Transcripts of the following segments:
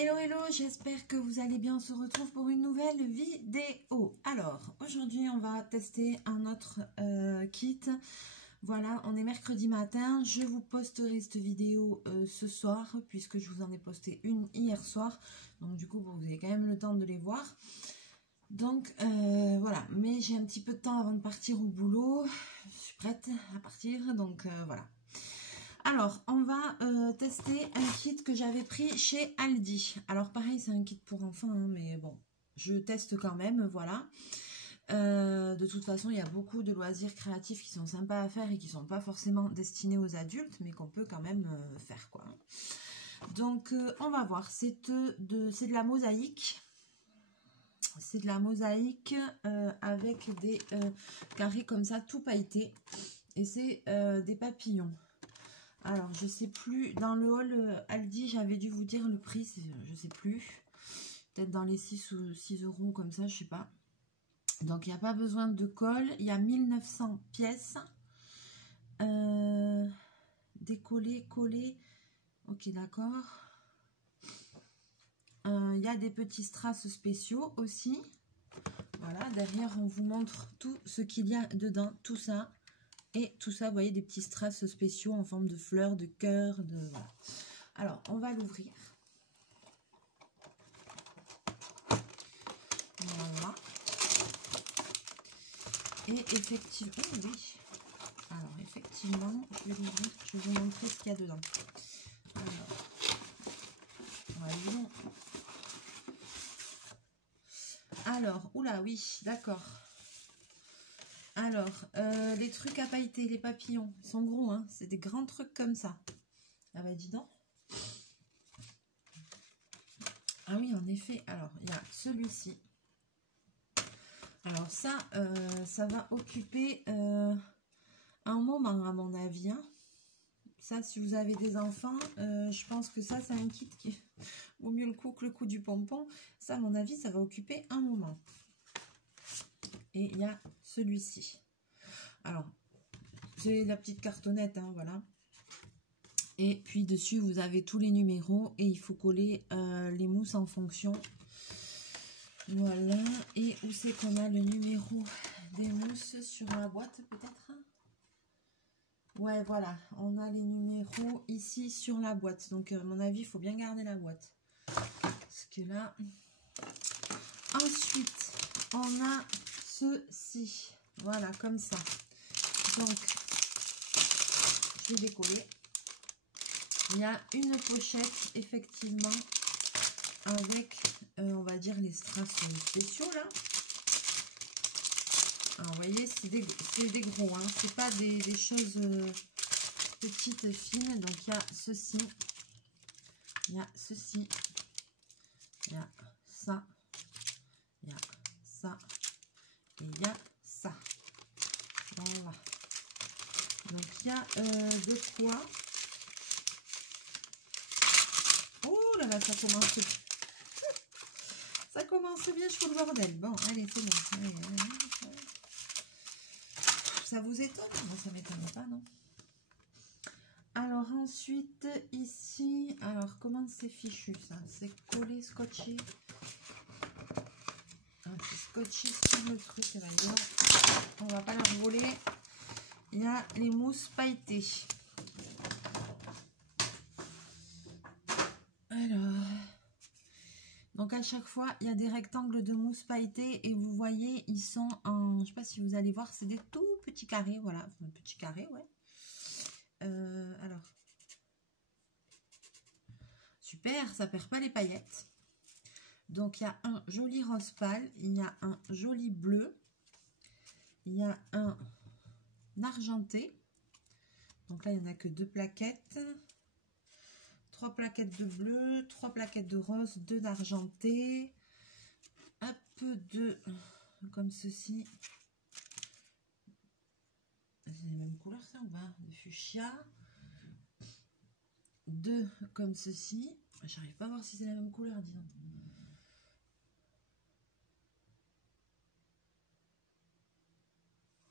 Hello hello, j'espère que vous allez bien. On se retrouve pour une nouvelle vidéo. Alors aujourd'hui on va tester un autre kit. Voilà, on est mercredi matin. Je vous posterai cette vidéo ce soir puisque je vous en ai posté une hier soir. Donc du coup vous avez quand même le temps de les voir. Donc voilà, mais j'ai un petit peu de temps avant de partir au boulot. Je suis prête à partir, donc voilà. Alors, on va tester un kit que j'avais pris chez Aldi. Alors, pareil, c'est un kit pour enfants, hein, mais bon, je teste quand même, voilà. De toute façon, il y a beaucoup de loisirs créatifs qui sont sympas à faire et qui ne sont pas forcément destinés aux adultes, mais qu'on peut quand même faire, quoi. Donc, on va voir. C'est de la mosaïque. C'est de la mosaïque avec des carrés comme ça, tout pailletés. Et c'est des papillons. Alors, je sais plus, dans le haul Aldi, j'avais dû vous dire le prix, je sais plus. Peut-être dans les 6 ou 6 euros comme ça, je sais pas. Donc, il n'y a pas besoin de colle. Il y a 1900 pièces. Décollé, collé. Ok, d'accord. Il y a des petits strass spéciaux aussi. Voilà, derrière, on vous montre tout ce qu'il y a dedans, tout ça. Et tout ça, vous voyez, des petits strass spéciaux en forme de fleurs, de cœur, de voilà. Alors, on va l'ouvrir. Voilà. Et effectivement, oh oui. Alors, effectivement, je vais l'ouvrir. Je vais vous montrer ce qu'il y a dedans. Alors, alors, oula, oui, d'accord. Alors, les trucs à pailleter, les papillons, ils sont gros, hein. C'est des grands trucs comme ça. Ah bah, dis donc. Ah oui, en effet. Alors, il y a celui-ci. Alors ça, ça va occuper un moment à mon avis. Hein. Ça, si vous avez des enfants, je pense que ça, c'est un kit qui vaut mieux le coup que le coup du pompon. Ça, à mon avis, ça va occuper un moment. Et il y a celui-ci. Alors, c'est la petite cartonnette, hein, voilà. Et puis dessus, vous avez tous les numéros et il faut coller les mousses en fonction. Voilà, et où c'est qu'on a le numéro des mousses sur la boîte peut-être? Ouais, voilà, on a les numéros ici sur la boîte. Donc à mon avis, il faut bien garder la boîte. Parce que là... Ensuite, on a ceci. Voilà, comme ça. Donc, je vais décoller. Il y a une pochette, effectivement, avec... on va dire les strass spéciaux là. Alors, vous voyez, c'est des gros, hein. C'est pas des choses petites, fines. Donc, il y a ceci. Il y a ceci. Il y a ça. Il y a ça. Et il y a ça. Voilà. Donc, il y a de quoi. Oh là là, ça commence. Ça commence bien, je fous le bordel. Bon, allez, c'est bon. Allez. Ça vous étonne? Moi, ça ne m'étonne pas, non? Alors, ensuite, ici... Alors, comment c'est fichu, ça? C'est collé, scotché. Ah, c'est scotché sur le truc. Eh ben, on ne va pas leur voler. Il y a les mousses pailletées. Alors... Donc à chaque fois, il y a des rectangles de mousse pailletée et vous voyez, ils sont en, je ne sais pas si vous allez voir, c'est des tout petits carrés, voilà, un petit carré, ouais. Alors, super, ça perd pas les paillettes. Donc il y a un joli rose pâle, il y a un joli bleu, il y a un argenté. Donc là, il n'y en a que 2 plaquettes. 3 plaquettes de bleu, 3 plaquettes de rose, 2 d'argenté, un peu de comme ceci. C'est les mêmes couleurs, ça ou pas? De fuchsia. 2 comme ceci. J'arrive pas à voir si c'est la même couleur, disons.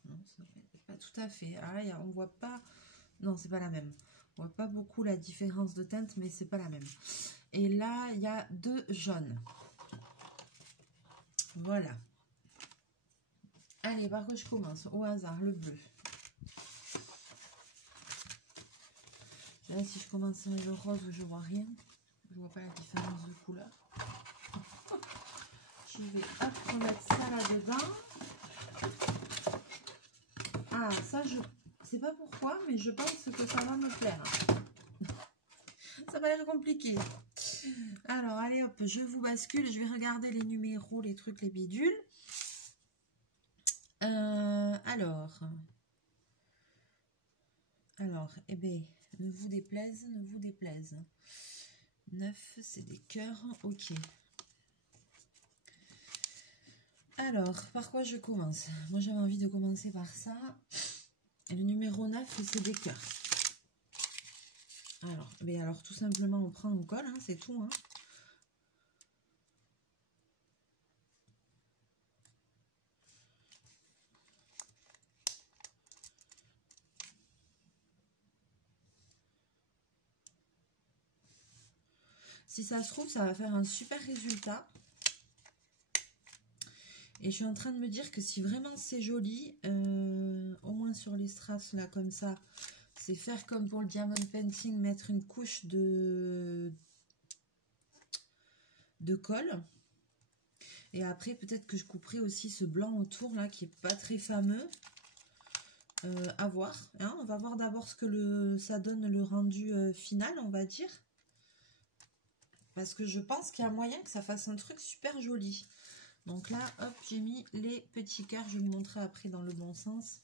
Non, ça fait pas tout à fait. Ah, on voit pas. Non, c'est pas la même. On voit pas beaucoup la différence de teinte, mais c'est pas la même. Et là, il y a 2 jaunes. Voilà. Allez, par quoi je commence? Au hasard, le bleu. Là, si je commence avec le rose, je vois rien. Je vois pas la différence de couleur. Je vais remettre ça là-dedans. Ah, ça, je sais pas pourquoi, mais je pense que ça va me plaire. Ça va l'air compliqué. Alors, allez hop, je vous bascule. Je vais regarder les numéros, les trucs, les bidules. Alors, eh bien, ne vous déplaise, ne vous déplaise. 9, c'est des cœurs, ok. Alors, par quoi je commence? Moi, j'avais envie de commencer par ça. Et le numéro 9, c'est des cœurs. Alors, tout simplement, on prend, on colle, hein, c'est tout. Hein. Si ça se trouve, ça va faire un super résultat. Et je suis en train de me dire que si vraiment c'est joli, au moins sur les strass là comme ça, c'est faire comme pour le diamond painting, mettre une couche de colle. Et après peut-être que je couperai aussi ce blanc autour là qui est pas très fameux. À voir. Hein, on va voir d'abord ce que ça donne le rendu final, on va dire. Parce que je pense qu'il y a moyen que ça fasse un truc super joli. Donc là, hop, j'ai mis les petits cœurs. Je vais vous montrer après dans le bon sens.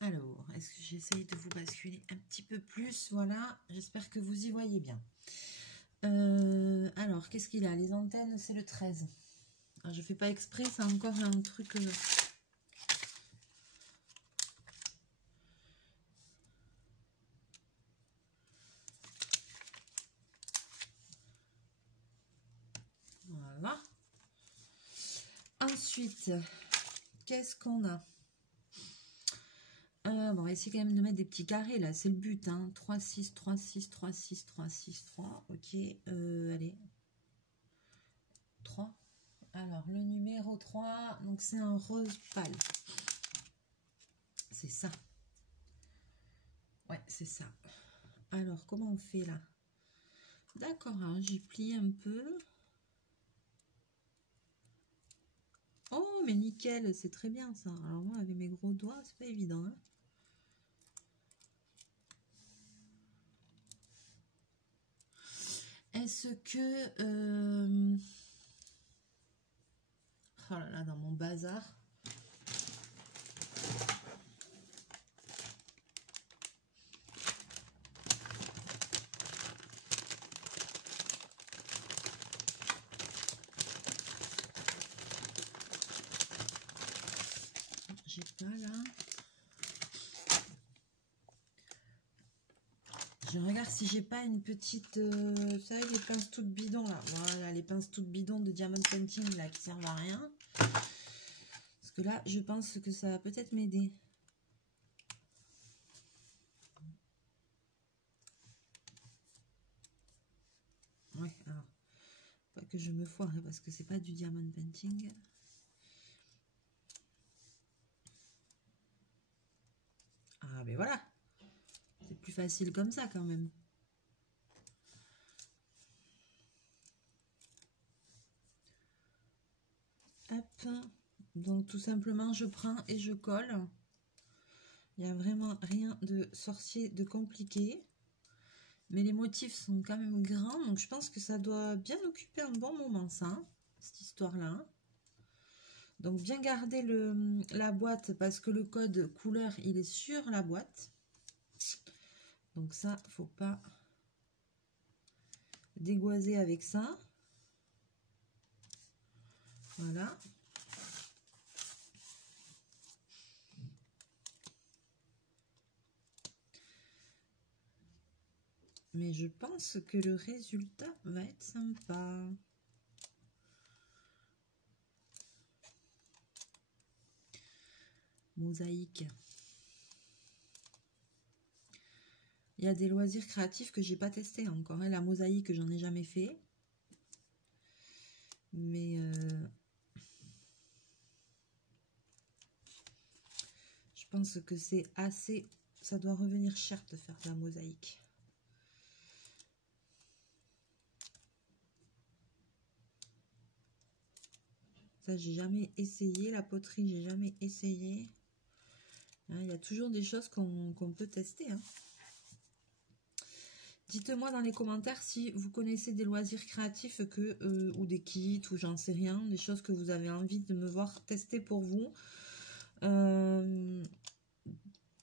Alors, est-ce que j'essaye de vous basculer un petit peu plus? Voilà, j'espère que vous y voyez bien. Alors, qu'est-ce qu'il a? Les antennes, c'est le 13. Alors, je ne fais pas exprès, c'est encore un truc... Voilà. Ensuite, qu'est-ce qu'on a? Bon, on va essayer quand même de mettre des petits carrés là, c'est le but. Hein. 3, 6, 3, 6, 3, 6, 3, 6, 3. Ok, allez. 3. Alors, le numéro 3, donc c'est un rose pâle. C'est ça. Ouais, c'est ça. Alors, comment on fait là? D'accord, hein, j'ai plié un peu. Oh, mais nickel, c'est très bien ça. Alors moi, avec mes gros doigts, c'est pas évident. Hein. Est-ce que... Oh là là, dans mon bazar. J'ai pas là. Je regarde si j'ai pas une petite... vous savez, les pinces toutes bidons là. Voilà, les pinces toutes bidons de diamond painting là qui servent à rien. Parce que là, je pense que ça va peut-être m'aider. Ouais, alors. Pas que je me foire, hein, parce que c'est pas du diamond painting. Ah, ben voilà. C'est plus facile comme ça quand même. Hop. Donc tout simplement, je prends et je colle. Il n'y a vraiment rien de sorcier, de compliqué. Mais les motifs sont quand même grands, donc je pense que ça doit bien occuper un bon moment, ça, hein, cette histoire-là. Donc bien garder la boîte parce que le code couleur, il est sur la boîte. Donc ça, faut pas dégoiser avec ça. Voilà. Mais je pense que le résultat va être sympa. Mosaïque. Il y a des loisirs créatifs que j'ai pas testé encore. Hein. La mosaïque, j'en ai jamais fait. Mais je pense que c'est assez... Ça doit revenir cher de faire de la mosaïque. Ça, j'ai jamais essayé. La poterie, j'ai jamais essayé. Hein, il y a toujours des choses qu'on peut tester. Hein. Dites-moi dans les commentaires si vous connaissez des loisirs créatifs ou des kits ou j'en sais rien, des choses que vous avez envie de me voir tester pour vous.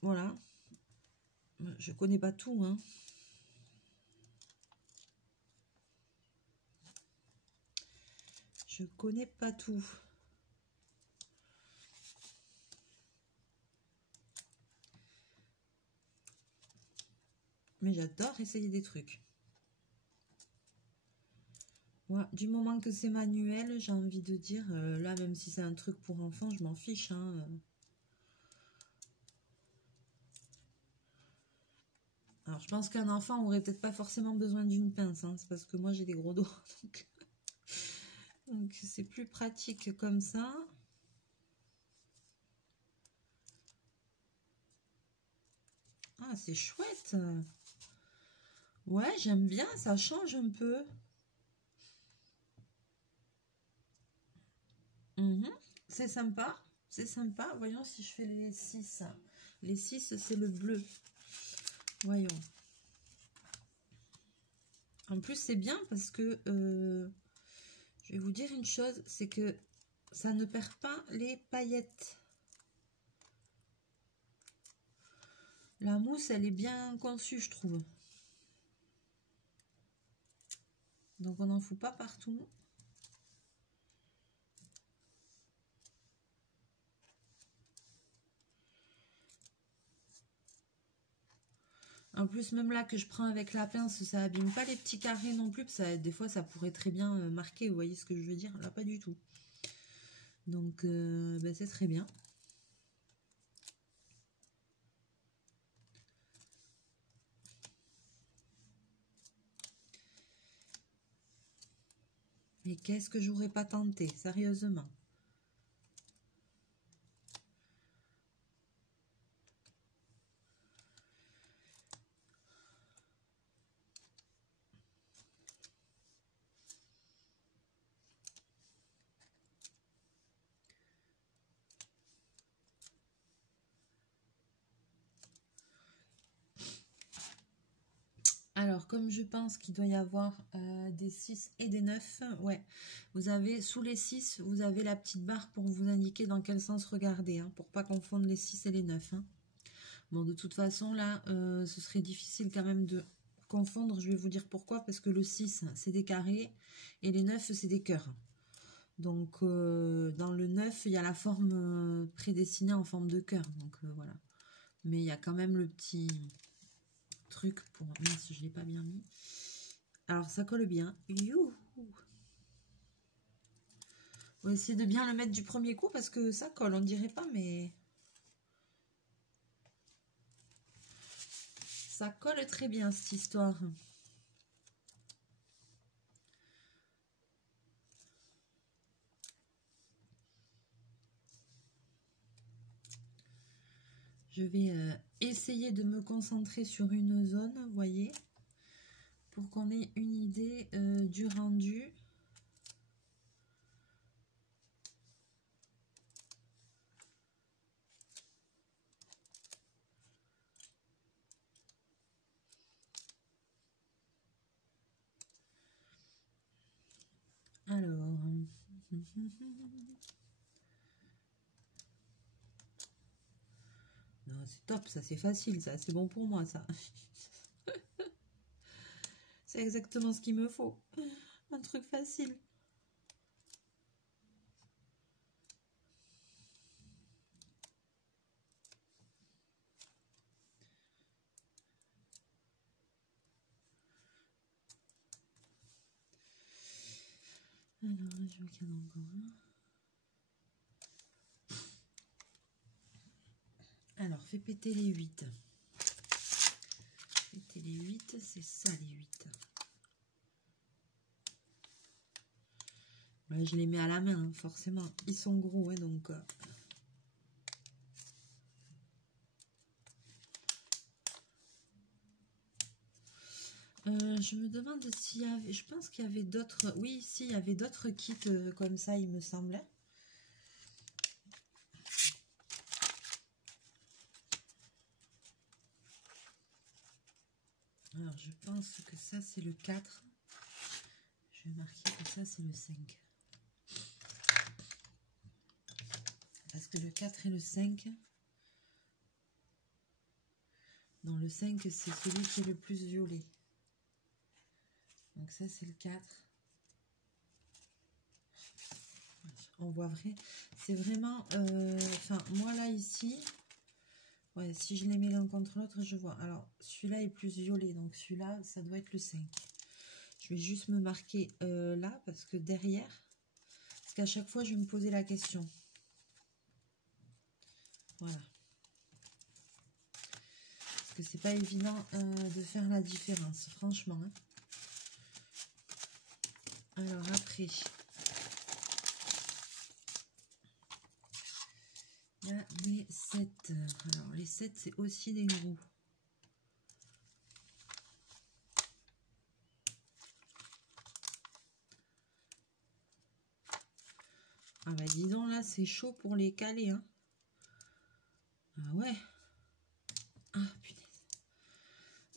Voilà. Je connais pas tout. Hein. Je connais pas tout. Mais j'adore essayer des trucs. Ouais, du moment que c'est manuel, j'ai envie de dire, là, même si c'est un truc pour enfants, je m'en fiche. Hein. Alors, je pense qu'un enfant aurait peut-être pas forcément besoin d'une pince. Hein. C'est parce que moi, j'ai des gros doigts. Donc, c'est plus pratique comme ça. Ah, c'est chouette. Ouais, j'aime bien, ça change un peu. C'est sympa, c'est sympa. Voyons si je fais les 6. Les 6, c'est le bleu. Voyons. En plus, c'est bien parce que, je vais vous dire une chose, c'est que ça ne perd pas les paillettes. La mousse, elle est bien conçue, je trouve. Donc, on n'en fout pas partout. En plus, même là que je prends avec la pince, ça abîme pas les petits carrés non plus. Ça, des fois, ça pourrait très bien marquer. Vous voyez ce que je veux dire? Là, pas du tout. Donc, ben, c'est très bien. Mais qu'est-ce que j'aurais pas tenté, sérieusement? Alors, comme je pense qu'il doit y avoir des 6 et des 9, ouais, vous avez sous les 6, vous avez la petite barre pour vous indiquer dans quel sens regarder, hein, pour pas confondre les 6 et les 9. Hein. Bon, de toute façon, là, ce serait difficile quand même de confondre. Je vais vous dire pourquoi, parce que le 6, c'est des carrés, et les 9, c'est des cœurs. Donc, dans le 9, il y a la forme prédestinée en forme de cœur. Donc, voilà. Mais il y a quand même le petit truc pour... Mince, je ne l'ai pas bien mis. Alors, ça colle bien. Youhou! On va essayer de bien le mettre du premier coup parce que ça colle, on ne dirait pas, mais... Ça colle très bien, cette histoire. Je vais essayer de me concentrer sur une zone, vous voyez, pour qu'on ait une idée du rendu. Alors... Non, c'est top, ça c'est facile, ça c'est bon pour moi, ça. C'est exactement ce qu'il me faut. Un truc facile. Alors, je vois qu'il y en a encore un. Alors, fais péter les 8. C'était les 8, c'est ça les 8. Là, je les mets à la main, hein, forcément. Ils sont gros, hein, donc... je me demande s'il y avait... Je pense qu'il y avait d'autres... Oui, si, il y avait d'autres kits comme ça, il me semblait. Alors, je pense que ça, c'est le 4. Je vais marquer que ça, c'est le 5. Parce que le 4 et le 5... Non, le 5, c'est celui qui est le plus violet. Donc ça, c'est le 4. On voit vrai. C'est vraiment... Enfin, moi, là, ici... Ouais, si je les mets l'un contre l'autre, je vois. Alors, celui-là est plus violet. Donc, celui-là, ça doit être le 5. Je vais juste me marquer là, parce que derrière... Parce qu'à chaque fois, je vais me poser la question. Voilà. Parce que c'est pas évident de faire la différence, franchement. Hein. Alors, après... Il y a les 7. Alors, les 7, c'est aussi des gros. Ah bah dis donc, là, c'est chaud pour les caler. Hein. Ah ouais. Ah, punaise.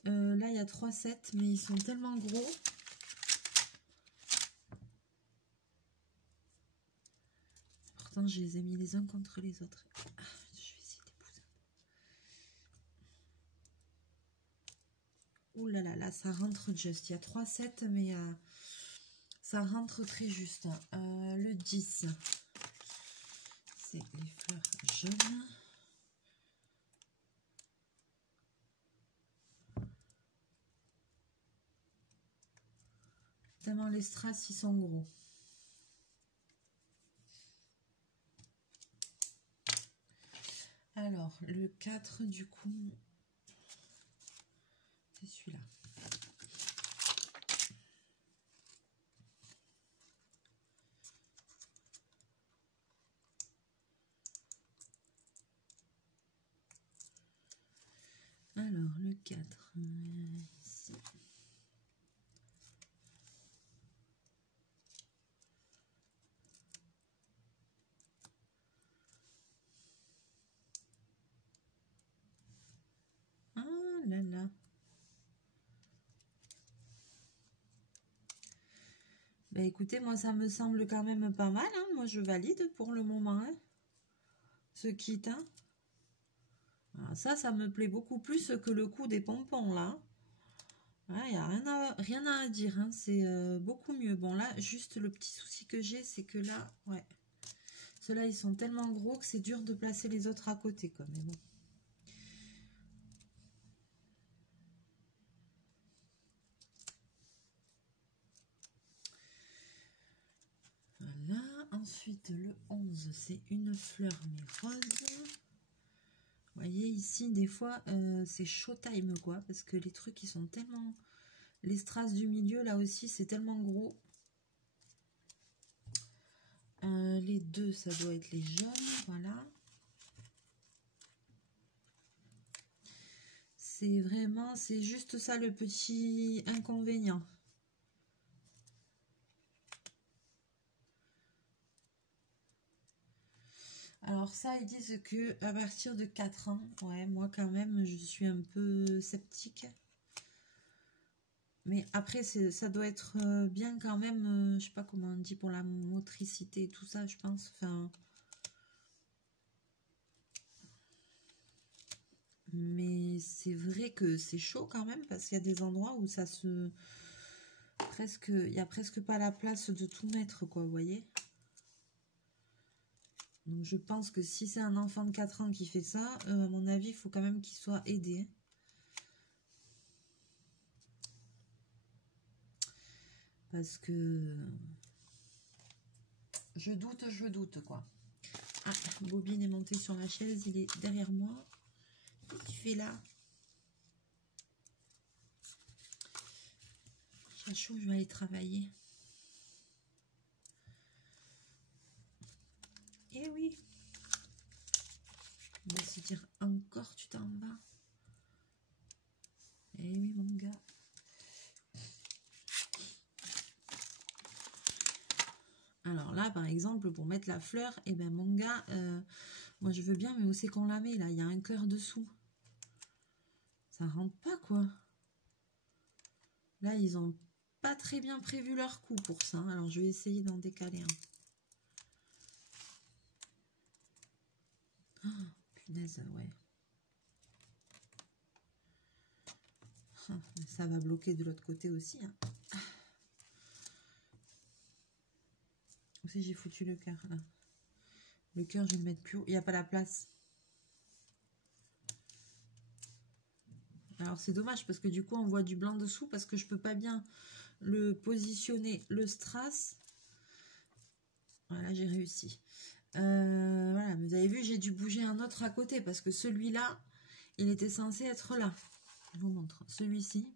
Là, il y a 3 7, mais ils sont tellement gros. Pourtant, je les ai mis les uns contre les autres. Ah, je vais essayer d'épouser. Ouh là là, là, ça rentre juste. Il y a 3 7, mais ça rentre très juste. Le 10, c'est les fleurs jaunes. Tellement les strass, ils sont gros. Alors, le 4, du coup, c'est celui-là. Alors, le 4, ici. Ah là là. Bah écoutez, moi ça me semble quand même pas mal. Hein. Moi je valide pour le moment. Hein. Ce kit. Hein. Alors ça me plaît beaucoup plus que le coup des pompons là. Il n'y a rien à dire. Hein. C'est beaucoup mieux. Bon là, juste le petit souci que j'ai, c'est que là, ouais. Ceux-là, ils sont tellement gros que c'est dur de placer les autres à côté. Quoi. Mais bon. Voilà, ensuite le 11, c'est une fleur mais rose. Vous voyez ici, des fois, c'est showtime quoi, parce que les trucs ils sont tellement... Les strass du milieu, là aussi, c'est tellement gros. Les 2, ça doit être les jaunes, voilà. C'est vraiment, c'est juste ça le petit inconvénient. Alors ça, ils disent que à partir de 4 ans, ouais, moi quand même, je suis un peu sceptique. Mais après, ça doit être bien quand même, je sais pas comment on dit, pour la motricité et tout ça, je pense. Enfin, mais c'est vrai que c'est chaud quand même, parce qu'il y a des endroits où ça se... Presque, il n'y a presque pas la place de tout mettre, quoi, vous voyez. Donc je pense que si c'est un enfant de 4 ans qui fait ça, à mon avis, il faut quand même qu'il soit aidé. Parce que je doute, quoi. Ah, Bobine est monté sur la chaise, il est derrière moi. Qu'est-ce qu'il fait là? J'ai chaud, je vais aller travailler. Eh oui. On va se dire encore, tu t'en vas. Eh oui, mon gars. Alors là, par exemple, pour mettre la fleur, eh ben mon gars, moi je veux bien, mais où c'est qu'on la met là? Il y a un cœur dessous. Ça rentre pas, quoi. Là, ils ont pas très bien prévu leur coup pour ça. Alors, je vais essayer d'en décaler un. Oh, punaise, ouais. Ça va bloquer de l'autre côté aussi. Hein. Où c'est j'ai foutu le cœur, là? Le cœur, je vais le mettre plus haut. Il n'y a pas la place. Alors, c'est dommage parce que du coup, on voit du blanc dessous parce que je peux pas bien le positionner, le strass. Voilà, j'ai réussi. Voilà, vous avez vu, j'ai dû bouger un autre à côté parce que celui-là, il était censé être là. Je vous montre. Celui-ci,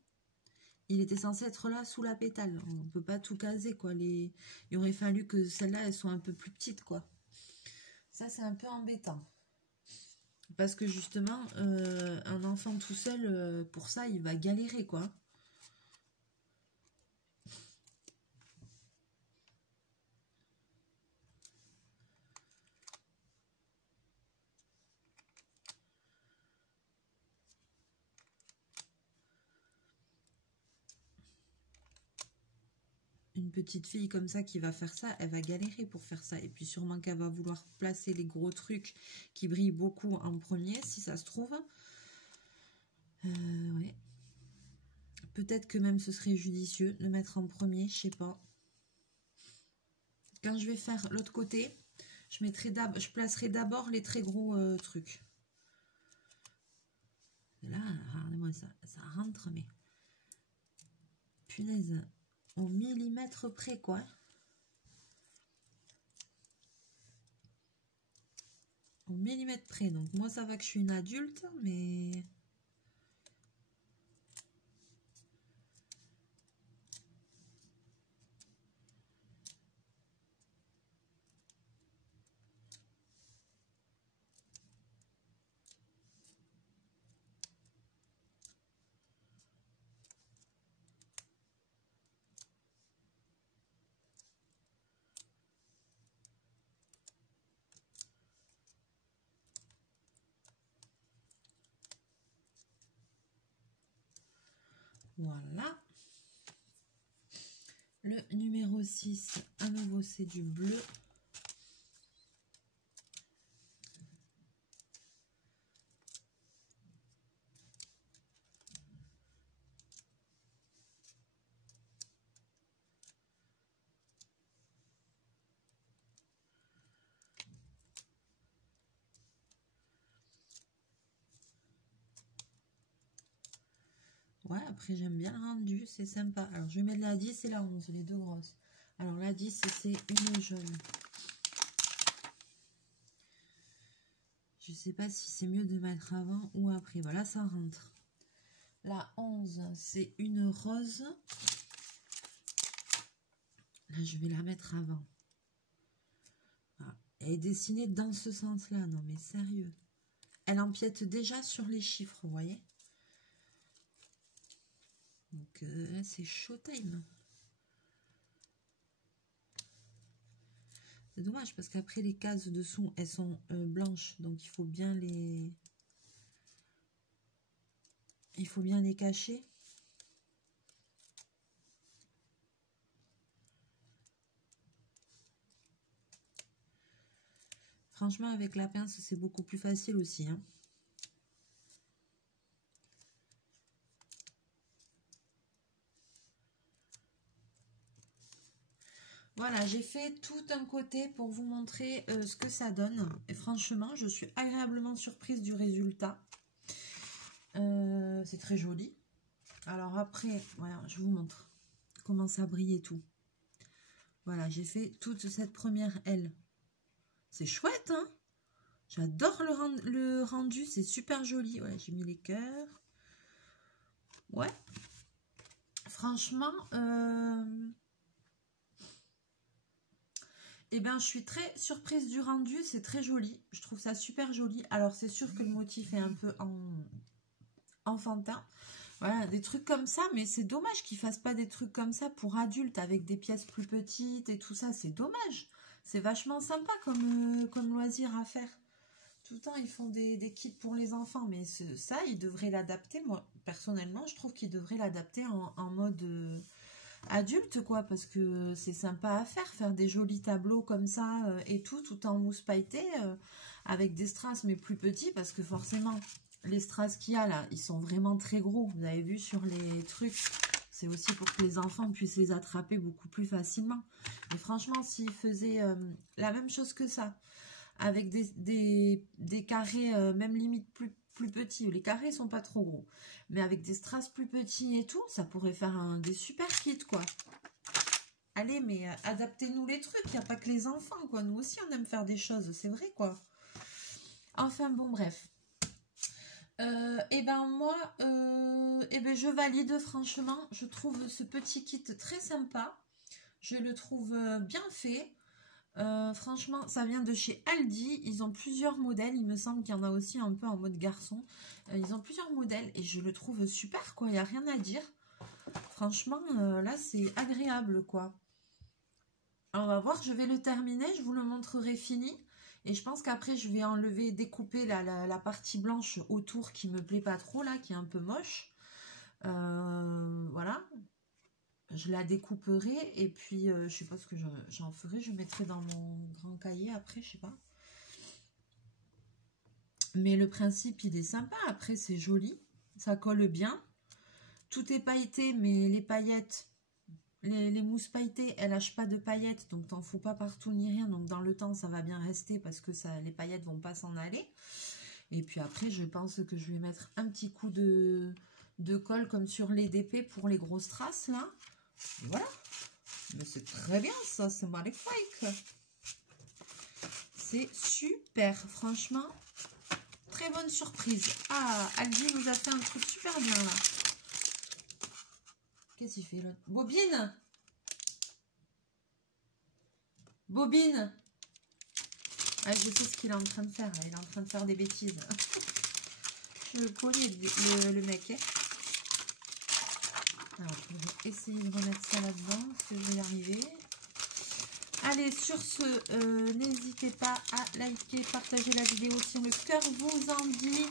il était censé être là sous la pétale. On ne peut pas tout caser, quoi. Il aurait fallu que celle-là, elle soit un peu plus petite, quoi. Ça, c'est un peu embêtant. Parce que justement, un enfant tout seul, pour ça, il va galérer, quoi. Une petite fille comme ça qui va faire ça, elle va galérer pour faire ça. Et puis sûrement qu'elle va vouloir placer les gros trucs qui brillent beaucoup en premier, si ça se trouve. Ouais. Peut-être que même ce serait judicieux de mettre en premier, je sais pas. Quand je vais faire l'autre côté, je placerai d'abord les très gros trucs. Là, regardez-moi ça, ça rentre, mais punaise, au millimètre près, quoi. Au millimètre près. Donc moi, ça va que je suis une adulte, mais... Voilà. Le numéro 6, à nouveau, c'est du bleu. Ouais, après j'aime bien le rendu, c'est sympa. Alors je vais mettre la 10 et la 11, les deux grosses. Alors la 10, c'est une jaune. Je sais pas si c'est mieux de mettre avant ou après. Voilà, ça rentre. La 11, c'est une rose. Là, je vais la mettre avant. Voilà. Elle est dessinée dans ce sens-là. Non, mais sérieux. Elle empiète déjà sur les chiffres, vous voyez. Donc là, c'est showtime. C'est dommage parce qu'après, les cases dessous, elles sont blanches. Donc, il faut bien les... cacher. Franchement, avec la pince, c'est beaucoup plus facile aussi. Hein. Voilà, j'ai fait tout un côté pour vous montrer ce que ça donne. Et franchement, je suis agréablement surprise du résultat. C'est très joli. Alors après, voilà, je vous montre comment ça brille et tout. Voilà, j'ai fait toute cette première aile. C'est chouette, hein? J'adore le rendu, c'est super joli. Ouais, j'ai mis les cœurs. Ouais. franchement, eh ben, je suis très surprise du rendu. C'est très joli. Je trouve ça super joli. Alors, c'est sûr que le motif est un peu enfantin. Voilà, des trucs comme ça. Mais c'est dommage qu'ils ne fassent pas des trucs comme ça pour adultes avec des pièces plus petites et tout ça. C'est dommage. C'est vachement sympa comme loisir à faire. Tout le temps, ils font des kits pour les enfants. Mais ça, ils devraient l'adapter. Moi, personnellement, je trouve qu'ils devraient l'adapter en mode adulte, quoi. Parce que c'est sympa à faire des jolis tableaux comme ça et tout en mousse pailletée avec des strass, mais plus petits. Parce que forcément, les strass qu'il y a là, ils sont vraiment très gros. Vous avez vu sur les trucs. C'est aussi pour que les enfants puissent les attraper beaucoup plus facilement. Et franchement, s'ils faisaient la même chose que ça, avec des carrés, même limite plus petits. Les carrés sont pas trop gros. Mais avec des strass plus petits et tout, ça pourrait faire des super kits, quoi. Allez, mais adaptez-nous les trucs. Il n'y a pas que les enfants, quoi. Nous aussi, on aime faire des choses. C'est vrai, quoi. Enfin, bon, bref. Et ben moi, je valide, franchement. Je trouve ce petit kit très sympa. Je le trouve bien fait. Franchement, ça vient de chez Aldi. Ils ont plusieurs modèles. Il me semble qu'il y en a aussi un peu en mode garçon. Ils ont plusieurs modèles et je le trouve super, quoi. Il n'y a rien à dire. Franchement, là, c'est agréable, quoi. Alors, on va voir. Je vais le terminer. Je vous le montrerai fini. Et je pense qu'après, je vais enlever, découper la partie blanche autour qui me plaît pas trop, là, qui est un peu moche. Voilà. Je la découperai et puis je sais pas ce que j'en ferai. Je mettrai dans mon grand cahier après, je sais pas. Mais le principe, il est sympa. Après, c'est joli. Ça colle bien. Tout est pailleté, mais les paillettes, les mousses pailletées, elles lâchent pas de paillettes. Donc, t'en fous pas partout ni rien. Donc, dans le temps, ça va bien rester parce que les paillettes vont pas s'en aller. Et puis après, je pense que je vais mettre un petit coup de colle comme sur les DP pour les grosses traces, là. Et voilà. Mais c'est très bien, ça. C'est magnifique. C'est super. Franchement, très bonne surprise. Ah, Aldi nous a fait un truc super bien, là. Qu'est-ce qu'il fait, là? Bobine! Bobine! Ah, je sais ce qu'il est en train de faire. Là. Il est en train de faire des bêtises. Je connais le mec. Hein. Alors, je vais essayer de remettre ça là-dedans. Est-ce que je vais y arriver? Allez, sur ce, n'hésitez pas à liker, partager la vidéo si le cœur vous en dit.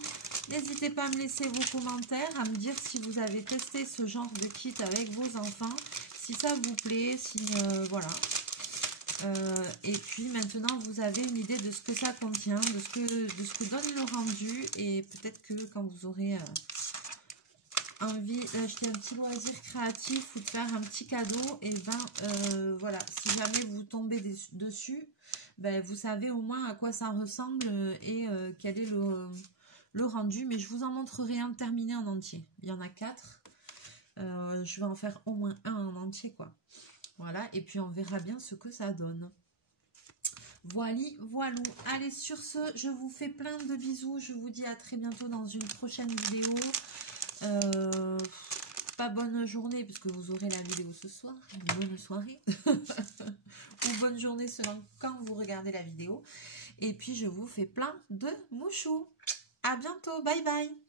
N'hésitez pas à me laisser vos commentaires, à me dire si vous avez testé ce genre de kit avec vos enfants, si ça vous plaît, si voilà. Et puis maintenant, vous avez une idée de ce que ça contient, de ce que donne le rendu. Et peut-être que quand vous aurez envie d'acheter un petit loisir créatif ou de faire un petit cadeau, et ben voilà, si jamais vous tombez dessus, ben, vous savez au moins à quoi ça ressemble et quel est le rendu. Mais je vous en montrerai un terminé en entier. Il y en a 4. Je vais en faire au moins un en entier, quoi. Voilà, et puis on verra bien ce que ça donne. Voilà. Allez, sur ce, je vous fais plein de bisous. Je vous dis à très bientôt dans une prochaine vidéo. Pas bonne journée, parce que vous aurez la vidéo ce soir. Bonne soirée. Ou bonne journée selon quand vous regardez la vidéo. Et puis, je vous fais plein de mouchous. À bientôt. Bye bye.